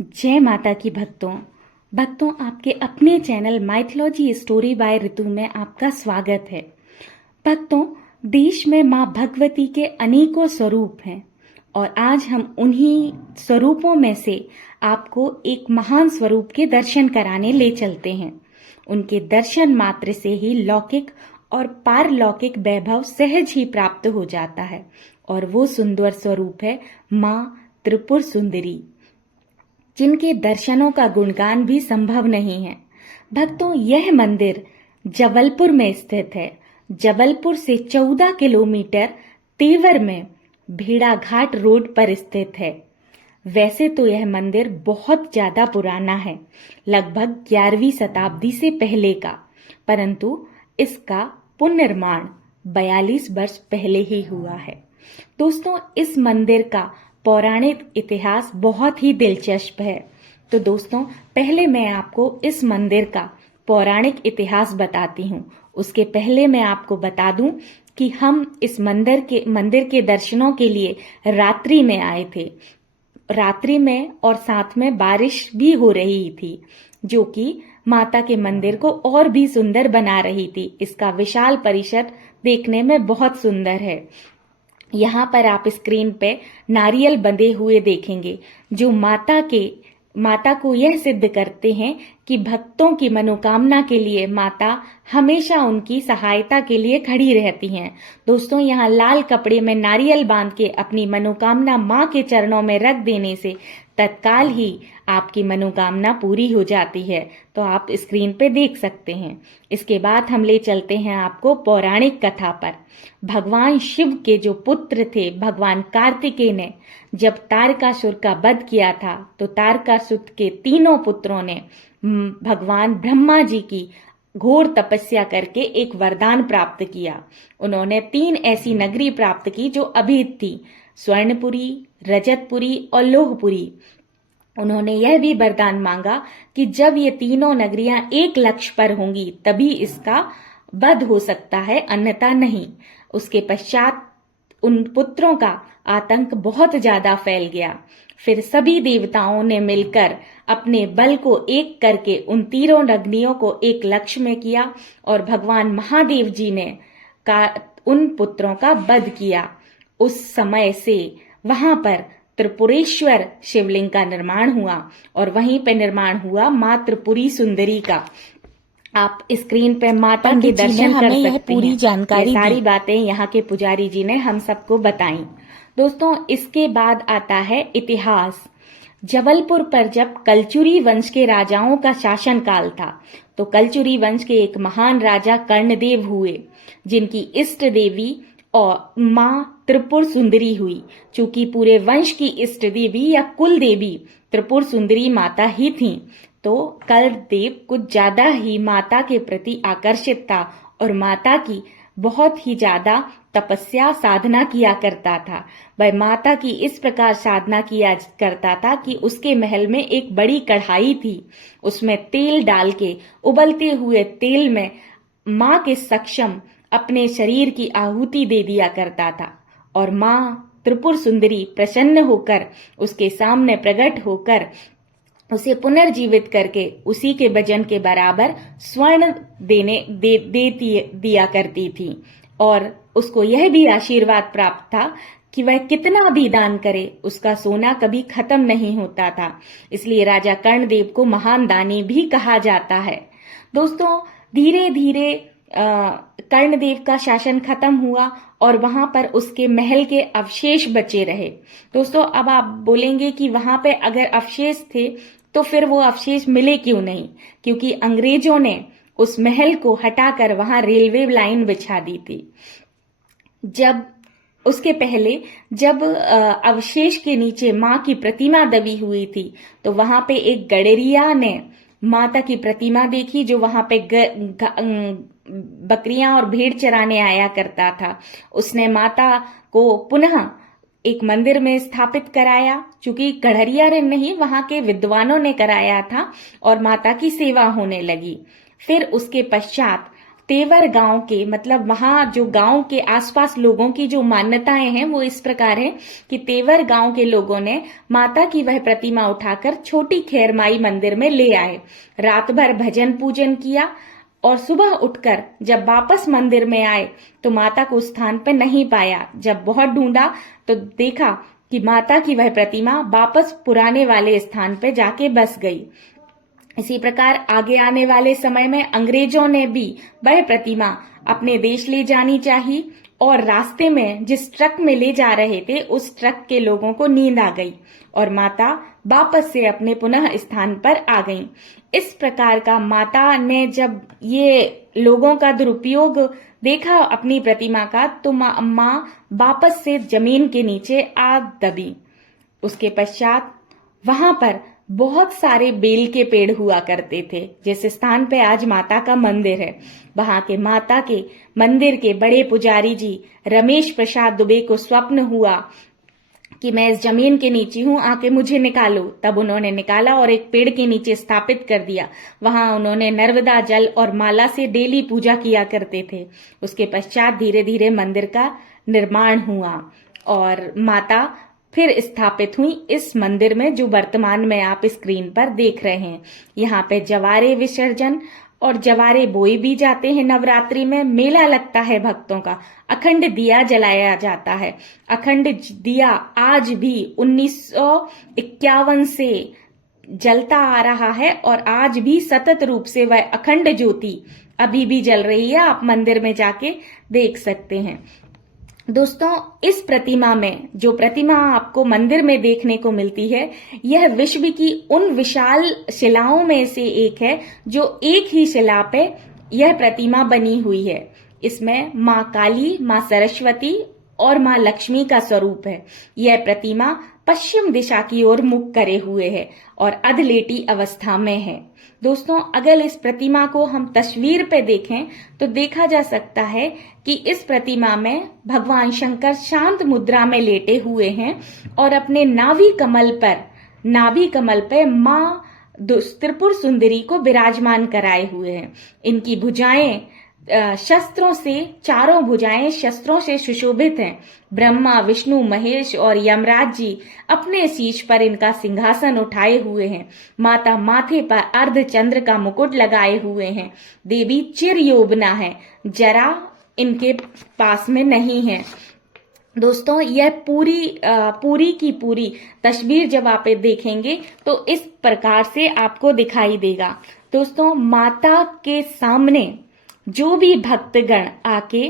जय माता की भक्तों आपके अपने चैनल माइथोलॉजी स्टोरी बाय ऋतु में आपका स्वागत है। भक्तों, देश में माँ भगवती के अनेकों स्वरूप हैं और आज हम उन्हीं स्वरूपों में से आपको एक महान स्वरूप के दर्शन कराने ले चलते हैं। उनके दर्शन मात्र से ही लौकिक और पारलौकिक वैभव सहज ही प्राप्त हो जाता है और वो सुंदर स्वरूप है माँ त्रिपुर सुंदरी, जिनके दर्शनों का गुणगान भी संभव नहीं है। भक्तों, यह मंदिर जबलपुर में स्थित है। जबलपुर से 14 किलोमीटर तेवर में भेड़ाघाट रोड पर स्थित है। वैसे तो यह मंदिर बहुत ज्यादा पुराना है, लगभग 11वीं शताब्दी से पहले का, परंतु इसका पुनर्निर्माण 42 वर्ष पहले ही हुआ है। दोस्तों, इस मंदिर का पौराणिक इतिहास बहुत ही दिलचस्प है। तो दोस्तों, पहले मैं आपको इस मंदिर का पौराणिक इतिहास बताती हूँ। उसके पहले मैं आपको बता दूं कि हम इस मंदिर के दर्शनों के लिए रात्रि में आए थे। रात्रि में और साथ में बारिश भी हो रही थी, जो कि माता के मंदिर को और भी सुंदर बना रही थी। इसका विशाल परिसर देखने में बहुत सुंदर है। यहाँ पर आप स्क्रीन पे नारियल बंधे हुए देखेंगे, जो माता को यह सिद्ध करते हैं कि भक्तों की मनोकामना के लिए माता हमेशा उनकी सहायता के लिए खड़ी रहती हैं। दोस्तों, यहाँ लाल कपड़े में नारियल बांध के अपनी मनोकामना माँ के चरणों में रख देने से तत्काल ही आपकी मनोकामना पूरी हो जाती है। तो आप स्क्रीन पे देख सकते हैं। इसके बाद हम ले चलते हैं आपको पौराणिक कथा पर। भगवान शिव के जो पुत्र थे, भगवान कार्तिकेय ने जब तारकासुर का वध किया था, तो तारकासुर के तीनों पुत्रों ने भगवान ब्रह्मा जी की घोर तपस्या करके एक वरदान प्राप्त किया। उन्होंने 3 ऐसी नगरी प्राप्त की जो अभेद थी: स्वर्णपुरी, रजतपुरी और लोहपुरी। उन्होंने यह भी वरदान मांगा कि जब ये तीनों नगरियां एक लक्ष्य पर होंगी तभी इसका वध हो सकता है, अन्यथा नहीं। उसके पश्चात उन पुत्रों का आतंक बहुत ज्यादा फैल गया। फिर सभी देवताओं ने मिलकर अपने बल को एक करके उन तीनों नगरियों को एक लक्ष्य में किया और भगवान महादेव जी ने उन पुत्रों का वध किया। उस समय से वहां पर त्रिपुरेश्वर शिवलिंग का निर्माण हुआ और वहीं पे निर्माण हुआ माँ त्रिपुरी सुंदरी का। आप स्क्रीन पे माता के दर्शन कर सकते हैं। ये सारी बातें यहाँ के पुजारी जी ने हम सबको बताई। दोस्तों, इसके बाद आता है इतिहास। जबलपुर पर जब कलचुरी वंश के राजाओं का शासन काल था, तो कलचुरी वंश के एक महान राजा कर्णदेव हुए, जिनकी इष्ट देवी और माँ त्रिपुर सुंदरी हुई। चूंकि पूरे वंश की इष्ट देवी या कुल देवी त्रिपुर सुंदरी माता ही थीं, तो कर्णदेव कुछ ज्यादा ही माता के प्रति आकर्षित था और माता की बहुत ही ज्यादा तपस्या साधना किया करता था। वह माता की इस प्रकार साधना किया करता था कि उसके महल में एक बड़ी कढ़ाई थी। उसमें तेल डाल के उबलते हुए तेल में माँ के सक्षम अपने शरीर की आहुति दे दिया करता था और माँ त्रिपुर सुंदरी प्रसन्न होकर उसके सामने प्रकट होकर उसे पुनर्जीवित करके उसी के वजन के बराबर स्वर्ण दिया करती थी और उसको यह भी आशीर्वाद प्राप्त था कि वह कितना भी दान करे, उसका सोना कभी खत्म नहीं होता था। इसलिए राजा कर्णदेव को महान दानी भी कहा जाता है। दोस्तों, धीरे धीरे कर्णदेव का शासन खत्म हुआ और वहां पर उसके महल के अवशेष बचे रहे। दोस्तों, अब आप बोलेंगे कि वहां पे अगर अवशेष थे तो फिर वो अवशेष मिले क्यों नहीं? क्योंकि अंग्रेजों ने उस महल को हटाकर वहां रेलवे लाइन बिछा दी थी। उसके पहले जब अवशेष के नीचे माँ की प्रतिमा दबी हुई थी, तो वहां पे एक गडेरिया ने माता की प्रतिमा देखी, जो वहां पे बकरियां और भेड़ चराने आया करता था। उसने माता को पुनः एक मंदिर में स्थापित कराया, चूंकि गडरिया ने नहीं, वहां के विद्वानों ने कराया था और माता की सेवा होने लगी। फिर उसके पश्चात तेवर गांव के मतलब वहां जो गांव के आसपास लोगों की जो मान्यताएं हैं वो इस प्रकार है कि तेवर गांव के लोगों ने माता की वह प्रतिमा उठाकर छोटी खैरमाई मंदिर में ले आए, रात भर भजन पूजन किया और सुबह उठकर जब वापस मंदिर में आए तो माता को उस स्थान पर नहीं पाया। जब बहुत ढूंढा तो देखा कि माता की वह प्रतिमा वापस पुराने वाले स्थान पर जाके बस गई। इसी प्रकार आगे आने वाले समय में अंग्रेजों ने भी वह प्रतिमा अपने देश ले जानी चाहिए और रास्ते में जिस ट्रक में ले जा रहे थे उस ट्रक के लोगों को नींद आ गई और माता वापस से अपने पुनः स्थान पर आ गईं। इस प्रकार का माता ने जब ये लोगों का दुरुपयोग देखा अपनी प्रतिमा का तो माँ वापस से जमीन के नीचे आ दबी। उसके पश्चात वहां पर बहुत सारे बेल के पेड़ हुआ करते थे। जिस स्थान पे आज माता का मंदिर है वहां के माता के मंदिर के बड़े पुजारी जी रमेश प्रसाद दुबे को स्वप्न हुआ कि मैं इस जमीन के नीचे हूं, आके मुझे निकालो। तब उन्होंने निकाला और एक पेड़ के नीचे स्थापित कर दिया। वहां उन्होंने नर्मदा जल और माला से डेली पूजा किया करते थे। उसके पश्चात धीरे धीरे मंदिर का निर्माण हुआ और माता फिर स्थापित हुई इस मंदिर में जो वर्तमान में आप स्क्रीन पर देख रहे हैं। यहाँ पे जवारे विसर्जन और जवारे बोए भी जाते हैं। नवरात्रि में मेला लगता है भक्तों का, अखंड दिया जलाया जाता है। अखंड दिया आज भी 1951 से जलता आ रहा है और आज भी सतत रूप से वह अखंड ज्योति अभी भी जल रही है। आप मंदिर में जाके देख सकते हैं। दोस्तों, इस प्रतिमा में जो प्रतिमा आपको मंदिर में देखने को मिलती है यह विश्व की उन विशाल शिलाओं में से एक है जो एक ही शिला पे यह प्रतिमा बनी हुई है। इसमें माँ काली, माँ सरस्वती और माँ लक्ष्मी का स्वरूप है। यह प्रतिमा पश्चिम दिशा की ओर मुख करे हुए है और अधलेटी अवस्था में है। दोस्तों, अगर इस प्रतिमा को हम तस्वीर पे देखें तो देखा जा सकता है कि इस प्रतिमा में भगवान शंकर शांत मुद्रा में लेटे हुए हैं और अपने नाभि कमल पर माँ त्रिपुर सुंदरी को विराजमान कराए हुए हैं। इनकी भुजाएं शस्त्रों से, चारों भुजाएं शस्त्रों से सुशोभित हैं। ब्रह्मा, विष्णु, महेश और यमराज जी अपने शीश पर इनका सिंहासन उठाए हुए हैं। माता माथे पर अर्ध चंद्र का मुकुट लगाए हुए हैं। देवी चिर यौवना है, जरा इनके पास में नहीं है। दोस्तों, यह पूरी की पूरी तस्वीर जब आप देखेंगे तो इस प्रकार से आपको दिखाई देगा। दोस्तों, माता के सामने जो भी भक्तगण आके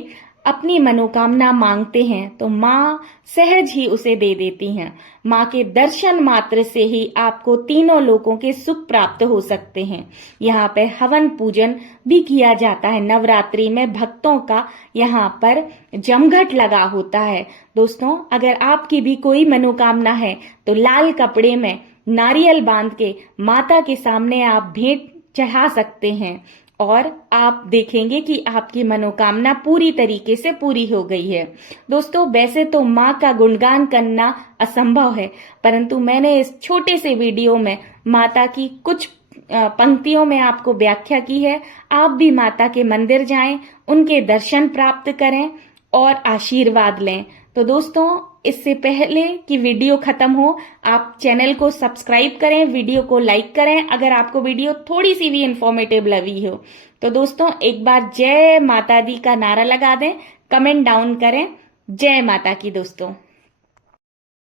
अपनी मनोकामना मांगते हैं तो माँ सहज ही उसे दे देती हैं। माँ के दर्शन मात्र से ही आपको तीनों लोकों के सुख प्राप्त हो सकते हैं। यहाँ पे हवन पूजन भी किया जाता है। नवरात्रि में भक्तों का यहाँ पर जमघट लगा होता है। दोस्तों, अगर आपकी भी कोई मनोकामना है तो लाल कपड़े में नारियल बांध के माता के सामने आप भेंट चढ़ा सकते हैं और आप देखेंगे कि आपकी मनोकामना पूरी तरीके से पूरी हो गई है। दोस्तों, वैसे तो माँ का गुणगान करना असंभव है, परंतु मैंने इस छोटे से वीडियो में माता की कुछ पंक्तियों में आपको व्याख्या की है। आप भी माता के मंदिर जाएं, उनके दर्शन प्राप्त करें और आशीर्वाद लें। तो दोस्तों, इससे पहले कि वीडियो खत्म हो, आप चैनल को सब्सक्राइब करें, वीडियो को लाइक करें अगर आपको वीडियो थोड़ी सी भी इंफॉर्मेटिव लगी हो। तो दोस्तों, एक बार जय माता दी का नारा लगा दें, कमेंट डाउन करें। जय माता की दोस्तों।